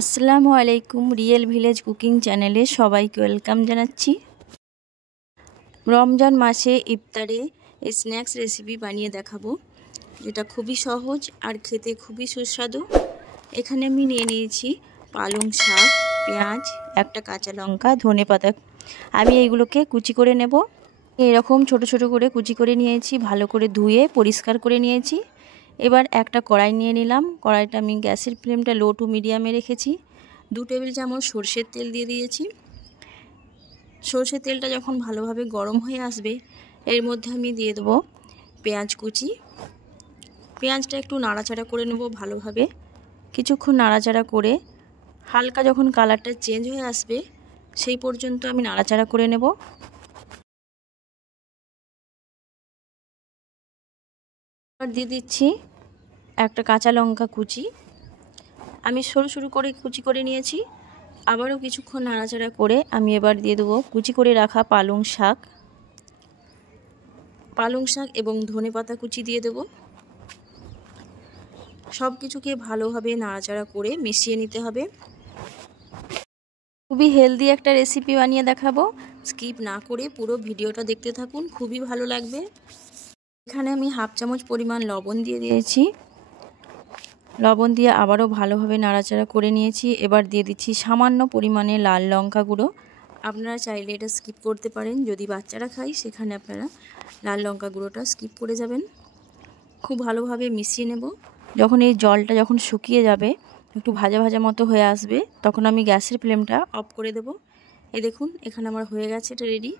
আসসালামু আলাইকুম real village cooking চ্যানেলে সবাইকে ওয়েলকাম জানাচ্ছি। রমজান মাসে ইফতারে স্ন্যাক্স রেসিপি বানিয়ে দেখাবো, যেটা খুবই সহজ আর খেতে খুবই সুস্বাদু। এখানে আমি নিয়ে নিয়েছি পালং শাক, পেঁয়াজ, একটা কাঁচা লঙ্কা, ধনেপাতা। আমি এইগুলোকে কুচি করে নেব। এরকম ছোট ছোট করে কুচি করে নিয়েছি, ভালো করে ধুয়ে পরিষ্কার করে নিয়েছি। এবার একটা কড়াই নিয়ে নিলাম। কড়াইটা আমি গ্যাসের ফ্লেমটা লো টু মিডিয়ামে রেখেছি। 2 টেবিল চামচ সরষের তেল দিয়ে দিয়েছি। সরষের তেলটা যখন ভালোভাবে গরম হয়ে আসবে, এর মধ্যে আমি দিয়ে দেবো পেঁয়াজ কুচি। পেঁয়াজটা একটু নাড়াচাড়া করে নেব ভালোভাবে। কিছুক্ষণ নাড়াচাড়া করে হালকা যখন কালারটা চেঞ্জ হয়ে আসবে, সেই পর্যন্ত আমি নাড়াচাড়া করে নেব। এবার দিয়ে দিচ্ছি একটা কাঁচা লঙ্কা কুচি। আমি সরু সরু করে কুচি করে নিয়েছি। আবারও কিছুক্ষণ নাড়াচাড়া করে আমি এবার দিয়ে দেবো কুচি করে রাখা পালং শাক এবং ধনেপাতা কুচি দিয়ে দেবো। সব কিছুকে ভালোভাবে নাড়াচাড়া করে মিশিয়ে নিতে হবে। খুবই হেলদি একটা রেসিপি বানিয়ে দেখাবো, স্কিপ না করে পুরো ভিডিওটা দেখতে থাকুন, খুবই ভালো লাগবে। এখানে আমি 1/2 চামচ পরিমাণ লবণ দিয়ে দিয়েছি। লবণ দিয়ে আবারও ভালোভাবে নাড়াচাড়া করে নিয়েছি। এবার দিয়ে দিচ্ছি সামান্য পরিমাণে লাল লঙ্কা গুঁড়ো। আপনারা চাইলে এটা স্কিপ করতে পারেন, যদি বাচ্চারা খায় সেখানে আপনারা লাল লঙ্কা গুঁড়োটা স্কিপ করে যাবেন। খুব ভালোভাবে মিশিয়ে নেব। যখন এই জলটা যখন শুকিয়ে যাবে, একটু ভাজা ভাজা মতো হয়ে আসবে, তখন আমি গ্যাসের ফ্লেমটা অফ করে দেব। এই দেখুন এখানে আমার হয়ে গেছে, এটা রেডি।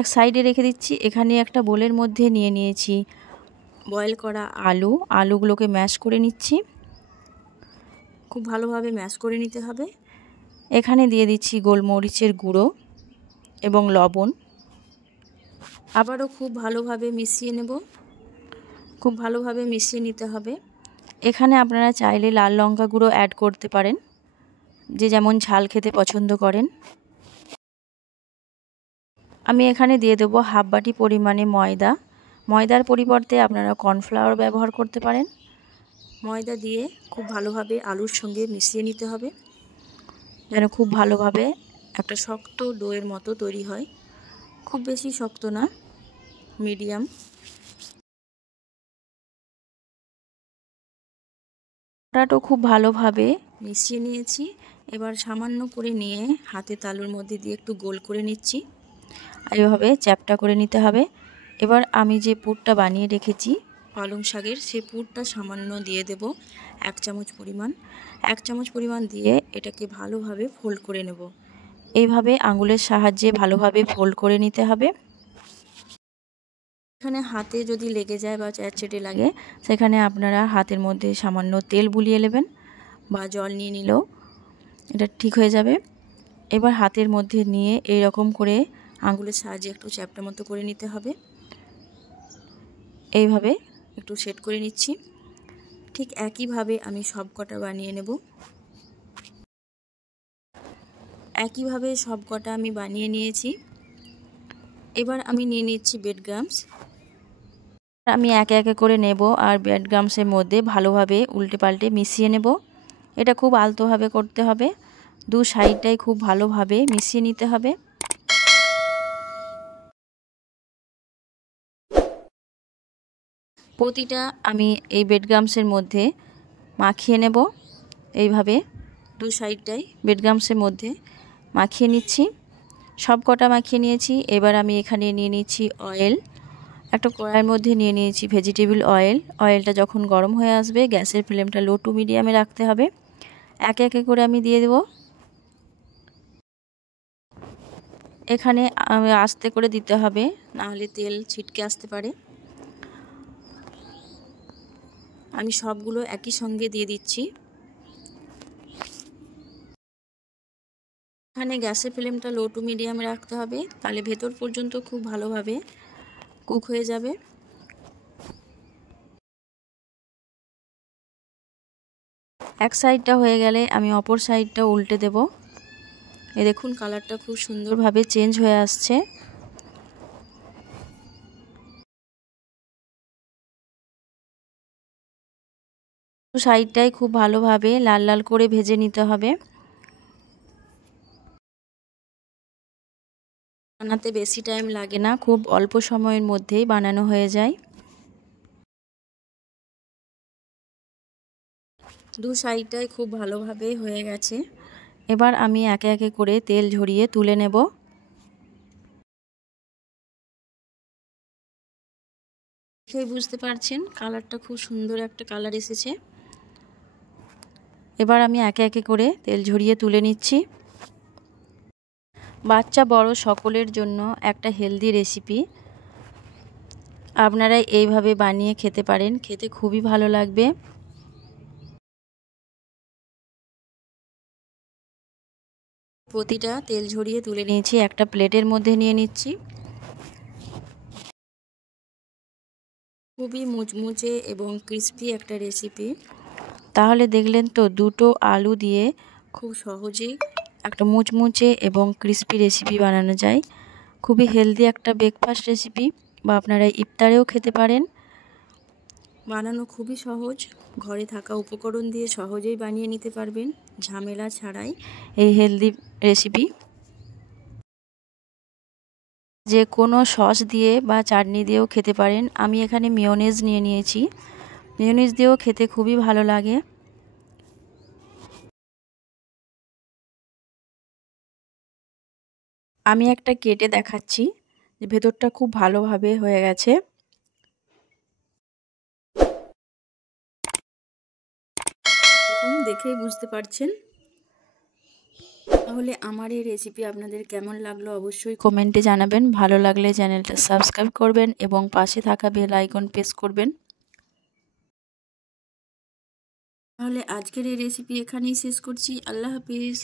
এক সাইডে রেখে দিচ্ছি। এখানে একটা বোলের মধ্যে নিয়ে নিয়েছি বয়েল করা আলুগুলোকে ম্যাশ করে নিচ্ছি। খুব ভালোভাবে ম্যাশ করে নিতে হবে। এখানে দিয়ে দিচ্ছি গোলমরিচের গুঁড়ো এবং লবণ। আবারও খুব ভালোভাবে মিশিয়ে নেব। খুব ভালোভাবে মিশিয়ে নিতে হবে। এখানে আপনারা চাইলে লাল লঙ্কা গুঁড়ো অ্যাড করতে পারেন, যে যেমন ঝাল খেতে পছন্দ করেন। আমি এখানে দিয়ে দেবো 1/2 বাটি পরিমাণে ময়দার পরিবর্তে আপনারা কর্নফ্লাওয়ার ব্যবহার করতে পারেন। ময়দা দিয়ে খুব ভালোভাবে আলুর সঙ্গে মিশিয়ে নিতে হবে, যেন খুব ভালোভাবে একটা শক্ত ডোয়ের মতো তৈরি হয়। খুব বেশি শক্ত না, মিডিয়াম। আটাটাও খুব ভালোভাবে মিশিয়ে নিয়েছি। এবার সামান্য করে নিয়ে হাতে তালুর মধ্যে দিয়ে একটু গোল করে নিচ্ছি। এইভাবে চ্যাপটা করে নিতে হবে। এবার আমি যে পুরটা বানিয়ে রেখেছি পালং শাকের, সেই পুরটা সামান্য দিয়ে দেব 1 চামচ পরিমাণ। 1 চামচ পরিমাণ দিয়ে এটাকে ভালোভাবে ফোল্ড করে নেব। এইভাবে আঙুলের সাহায্যে ভালোভাবে ফোল্ড করে নিতে হবে। এখানে হাতে যদি লেগে যায় বা চ্যাটচেটে লাগে, সেখানে আপনারা হাতের মধ্যে সামান্য তেল বুলিয়ে নেবেন বা জল নিয়ে নিলেও এটা ঠিক হয়ে যাবে। এবার হাতের মধ্যে নিয়ে এই রকম করে আঙুলের সাহায্যে একটু চ্যাপটা মতো করে নিতে হবে। এইভাবে একটু সেট করে নিচ্ছি। ঠিক একইভাবে আমি সব কটা বানিয়ে নেব। একইভাবে সব কটা আমি বানিয়ে নিয়েছি। এবার আমি নিয়ে নিচ্ছি ব্রেডক্রাম্বস। আমি একে একে করে নেব আর ব্রেডক্রাম্বসের মধ্যে ভালোভাবে উল্টে পাল্টে মিশিয়ে নেব। এটা খুব আলতোভাবে করতে হবে, 2 সাইডটাই খুব ভালোভাবে মিশিয়ে নিতে হবে। প্রতিটা আমি এই ব্রেডক্রাম্বসের মধ্যে মাখিয়ে নেব। এইভাবে 2 সাইডটাই ব্রেডক্রাম্বসের মধ্যে মাখিয়ে নিচ্ছি। সব কটা মাখিয়ে নিয়েছি। এবার আমি এখানে নিয়ে নিচ্ছি অয়েল। একটা কড়াইয়ের মধ্যে নিয়ে নিয়েছি ভেজিটেবল অয়েল। অয়েলটা যখন গরম হয়ে আসবে, গ্যাসের ফ্লেমটা লো টু মিডিয়ামে রাখতে হবে। একে একে করে আমি দিয়ে দেব। এখানে আমি আস্তে করে দিতে হবে, না হলে তেল ছিটকে আসতে পারে। আমি সবগুলো একই সঙ্গে দিয়ে দিচ্ছি। এখানে গ্যাসের ফ্লেমটা লো টু মিডিয়ামে রাখতে হবে, তাহলে ভেতর পর্যন্ত খুব ভালোভাবে কুক হয়ে যাবে। এক সাইডটা হয়ে গেলে আমি অপর সাইডটা উল্টে দেব। এই দেখুন কালারটা খুব সুন্দরভাবে চেঞ্জ হয়ে আসছে। সাইডটাই খুব ভালোভাবে লাল লাল করে ভেজে নিতে হবে। বানাতে বেশি টাইম লাগে না, খুব অল্প সময়ের মধ্যেই বানানো হয়ে যায়। দু সাইডটাই খুব ভালোভাবে হয়ে গেছে। এবার আমি একে একে করে তেল ঝরিয়ে তুলে নেব। দেখেই বুঝতে পারছেন কালারটা খুব সুন্দর একটা কালার এসেছে। এবার আমি একে একে করে তেল ঝরিয়ে তুলে নিচ্ছি। বাচ্চা বড় সকলের জন্য একটা হেলদি রেসিপি। আপনারা এইভাবে বানিয়ে খেতে পারেন, খেতে খুবই ভালো লাগবে। প্রতিটা তেল ঝরিয়ে তুলে নিয়েছি, একটা প্লেটের মধ্যে নিয়ে নিচ্ছি। খুবই মুচমুচে এবং ক্রিস্পি একটা রেসিপি। তাহলে দেখলেন তো, দুটো আলু দিয়ে খুব সহজেই একটা মুচমুচে এবং ক্রিস্পি রেসিপি বানানো যায়। খুবই হেলদি একটা ব্রেকফাস্ট রেসিপি, বা আপনারা ইফতারেও খেতে পারেন। বানানো খুবই সহজ, ঘরে থাকা উপকরণ দিয়ে সহজেই বানিয়ে নিতে পারবেন, ঝামেলা ছাড়াই এই হেলদি রেসিপি। যে কোনো সস দিয়ে বা চাটনি দিয়েও খেতে পারেন। আমি এখানে মেয়োনেজ নিয়ে নিয়েছি, মেয়োনেজ দিয়েও খেতে খুবই ভালো লাগে। আমি একটা কেটে দেখাচ্ছি যে ভেতরটা খুব ভালোভাবে হয়ে গেছে। দেখেই বুঝতে পারছেন। তাহলে আমার এই রেসিপি আপনাদের কেমন লাগলো অবশ্যই কমেন্টে জানাবেন। ভালো লাগলে চ্যানেলটা সাবস্ক্রাইব করবেন এবং পাশে থাকা বেল আইকন প্রেস করবেন। তাহলে আজকের এই রেসিপি এখানেই শেষ করছি। আল্লাহ হাফিজ।